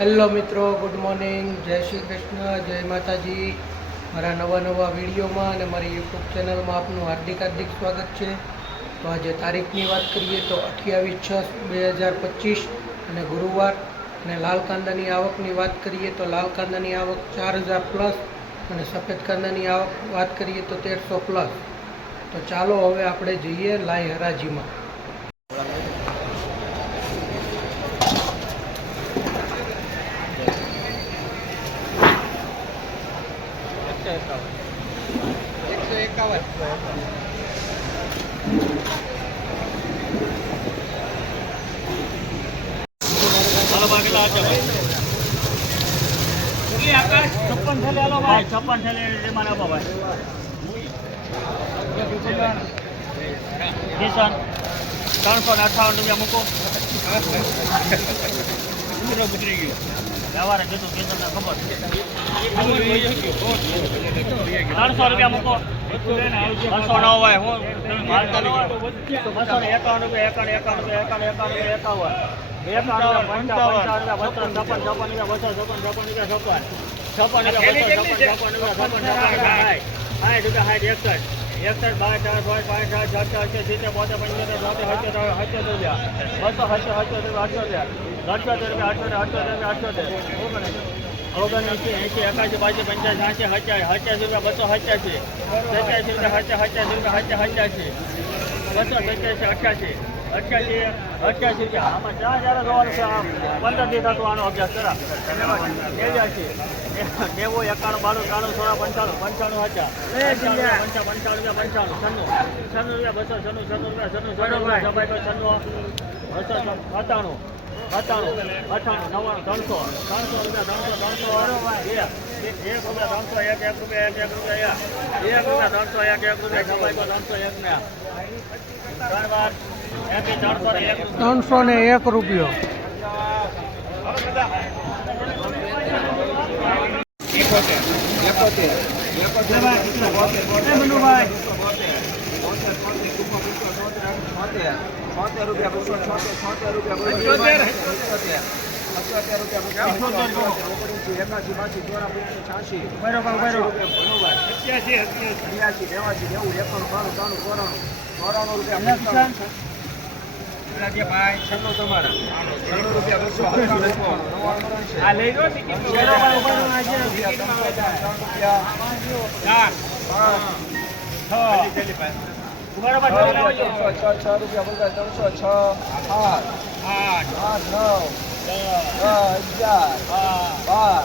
Hello મિત્રો, good morning. જય શ્રી કૃષ્ણ, જય માતાજી. મારા નવા નવા વિડીયોમાં અને મારી યુટ્યુબ ચેનલમાં આપનું હાર્દિક હાર્દિક સ્વાગત છે. તો આજે તારીખની વાત કરીએ તો અઠ્યાવીસ છ બે હજાર પચીસ અને ગુરુવાર અને લાલ કાંદાની આવકની વાત કરીએ તો લાલ કાંદાની આવક ચાર હજાર પ્લસ અને સફેદ કાંદાની આવક વાત કરીએ તો તેરસો પ્લસ. તો ચાલો હવે આપણે જઈએ લાઈ હરાજીમાં એકસો એકાવન. છપ્પન થેલે આલો ભાઈ છપ્પન થેલે એમાં આપો ભાઈ કિશન ત્રણસો ને અઠાવન રૂપિયા મૂકો. વ્યવહારે કીધું કે તમને ખબર ત્રણસો રૂપિયા મૂકો બસો નવ હોય હું બસો ને એકાવન રૂપિયા એકાવન એકાવન રૂપિયા એકાવન એકાવન રૂપિયા એકાવન એકાવન પંચાવન પંચાવન છપ્પન છપ્પન રૂપિયા બસો છપ્પન છપ્પન રૂપિયા છપ્પન છપ્પન રૂપિયા બસો છપ્પન છપ્પન રૂપિયા છપ્પન છપ્પન સાઠ રૂપિયા સાઠ એકસઠ એકસઠ બાર ચાર પાંચ પાંચ સાત સાત અઠ્યાસી સિત્તેર બોતેર પંચોતેર અઠ્યોતેર અઠ્યોતેર રૂપિયા બસો અઠ્યો અઠ્યોતેર અઠ્યોતેર અઠ્યોતેર રૂપિયા અઠ્યોતર રૂપિયા અઠ્યોતેર ઓગણએંસી એંસી એકાસી બાસી પંચ્યાસી એંસી હચ્યાસી હચ્યાસી રૂપિયા બસો હચ્યાસી સત્યાસી રૂપિયા હચ્યા હચ્યાસી રૂપિયા હચ્યા હચ્યાસી બસો સત્યાસી અઠ્યાસી અઠ્યાસી અઠ્યાસી રૂપિયા આમાં જોવાનું છે. પંદર દી થતું આનો અભ્યાસ કરા. નેવ્યાસી. નેવું એકાણું બાણું ત્રાણું સોળા પંચાણું. પંચાણું હજાર પંચાણું પંચા પંચાણું પંચાણું. છન્નું. છન્નું રૂપિયા બસો છન્નું છન્નું રૂપિયા છન્નું છન્નું છન્નું બસો સત્તાણું. અઠાણું અઠાણું નવ્વાણું ત્રણસો. ત્રણસો રૂપિયા ત્રણસો ત્રણસો. એક. રૂપિયા ત્રણસો એક એક રૂપિયા એક એક રૂપિયા એક. રૂપિયા ત્રણસો એક એક રૂપિયા ત્રણસો એક ને ત્રણ વાર. ત્રણસો ને એક રૂપિયો રૂપિયા છન્નું તમારા. છન્નું રૂપિયા બસો છ. છ રૂપિયા ત્રણસો છ. આઠ. આઠ નવ. અગિયાર. બાર.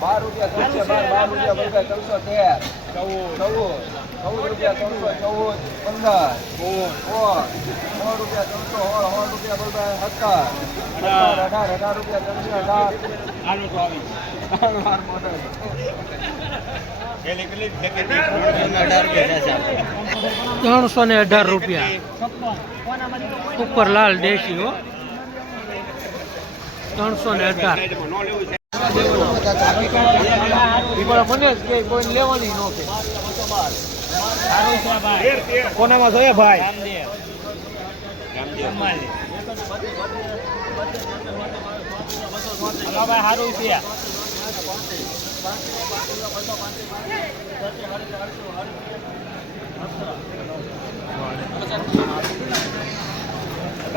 બાર રૂપિયા ત્રણસો બાર બાર રૂપિયા ત્રણસો તેર. ચૌદ ચૌદ. રૂપિયા ત્રણસો ચૌદ પંદર સોળ સોળ રૂપિયા ત્રણસો સોળ સોળ રૂપિયા બોલતા સત્તર સત્તર અઢાર અઢાર રૂપિયા ત્રણસો અઢાર. ત્રણસો ને અઢાર રૂપિયા. ઉપર લાલ દેશી હો. ત્રણસો ને અઢાર. કોનામાં જોઈએ ભાઈ? સારું છે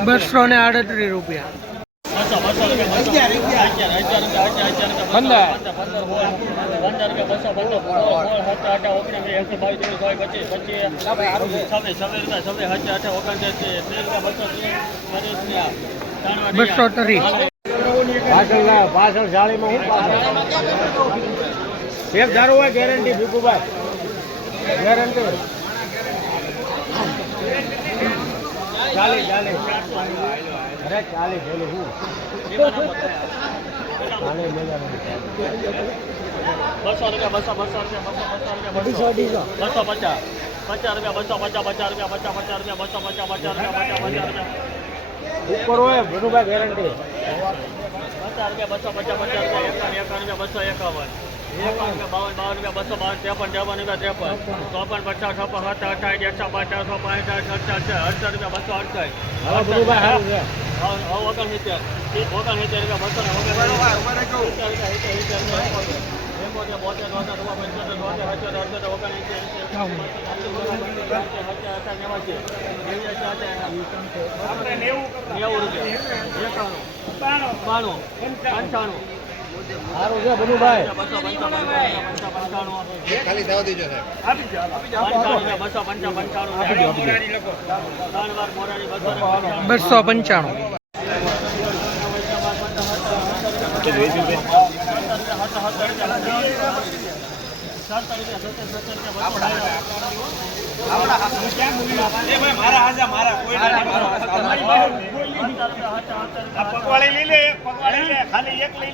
બસો ને આડત્રીસ રૂપિયા. બસો એક ધારું હોય ગેરંટી ભીખુભાઈ. ગેરંટી ચાલે ચાલી. અરે ચાલે બોલું હું? ચાલી બસો રૂપિયા બસો બસો રૂપિયા બસો બસો રૂપિયા બસો. પચાસ. પચાસ રૂપિયા બસો પચાસ પચાસ રૂપિયા પચાસ પચાસ રૂપિયા બસો પચાસ પચાસ રૂપિયા પચાસ પચાસ રૂપિયા. ઉપર હોય ભીખુભાઈ ગેરંટી પચાસ રૂપિયા બસો પચાસ પચાસ રૂપિયા એકાવન રૂપિયા બસો એકાવન. બાવન રૂપિયા બસો બાવન ત્રેપન ત્રેપન રૂપિયા ત્રેપન. ચોપન પચાસ છપ્પન સત્તર અઠાવીસ એકસો પાંચ અડસઠ અડસઠ રૂપિયા બસો અડસઠ. ઓગણસિત્તેર ઓગણસિત્તેર રૂપિયા બસો ને ઓગણસિત્તેર બાણું. સારું છે બનુભાઈ બસો પંચાવન પંચાણું. ખાલી થવા દેજો સાહેબ પંચાણું. બસો છે બનુભાઈ ખાલી દાવ દેજો સાહેબ. બસો પંચાણું પગવાળી લઈ લે પગવાળી લે ખાલી એક લઈ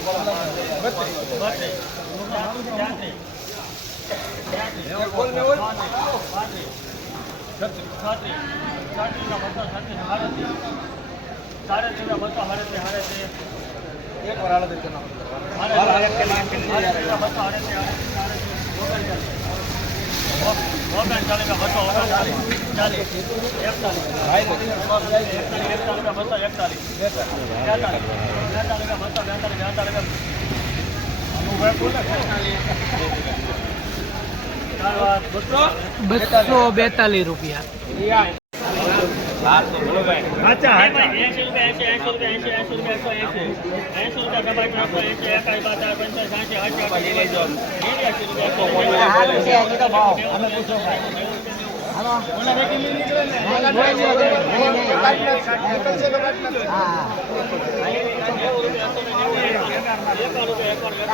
બહુ આગું હોય સત્તર રૂપિયા સત્તર સત્તર રૂપિયા એ માનવ અઢાર કિલો એક વાર હાલ દેજો બસો બેતાલીસ રૂપિયા. અચ્છા એસી રૂપિયા એસી એસી એસી એસી રૂપિયા એસી એસી રૂપિયા દબાઈ ત્રણસો એસી એકાઈ બાર પંચાસ સાંસી આઠી એસી રૂપિયા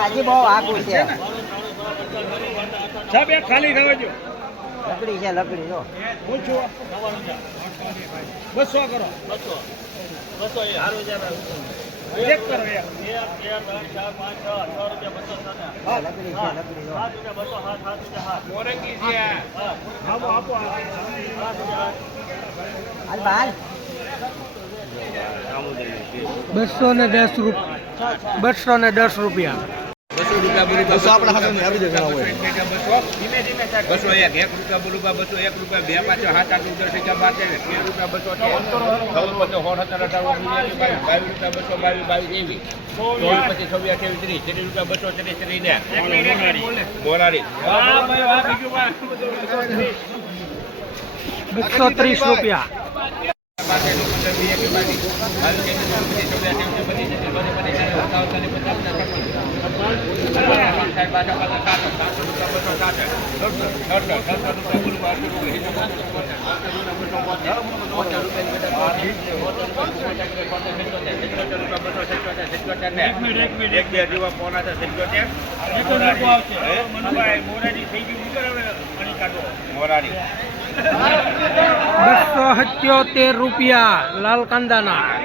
હજી બહુ આગું છે. સાહેબ ખાલી થવા જો લકડી છે લકડી જો. પૂછો બસો કરો. બસો. બસો એ હારું છે એક કરો એક. બે ત્રણ ચાર પાંચ છ છ રૂપિયા બસો સાત રૂપિયા બસો સાત સાત રૂપિયા સાત મોરંગી છે. આપો આપો. સાત હાલ બસો ને દસ રૂપિયા બસો ને દસ રૂપિયા. બસો રૂપિયા બોલી બસો આપણા હાથે આવી જશે ધીમે ધીમે બસો એક એક રૂપિયા બોલું બસો એક રૂપિયા બે પાંચ સાત આઠ રૂપિયા ટીકા બાર તેર તેર રૂપિયા બસો ચૌદ પચાસ સોળ સત્તર અઢાર ઓગણીસ બાવીસ બાવીસ રૂપિયા બસો બાવીસ બાવીસ એવી છવ્વીસ અઠ્યાવીસ ત્રીસ ત્રીસ રૂપિયા બસો ત્રીસ ને મોરારી બસો રૂપિયા એક બે જેવા ફોન છે સિત્યોતેર બસો સત્યોતેર રૂપિયા લાલ કાંદાના.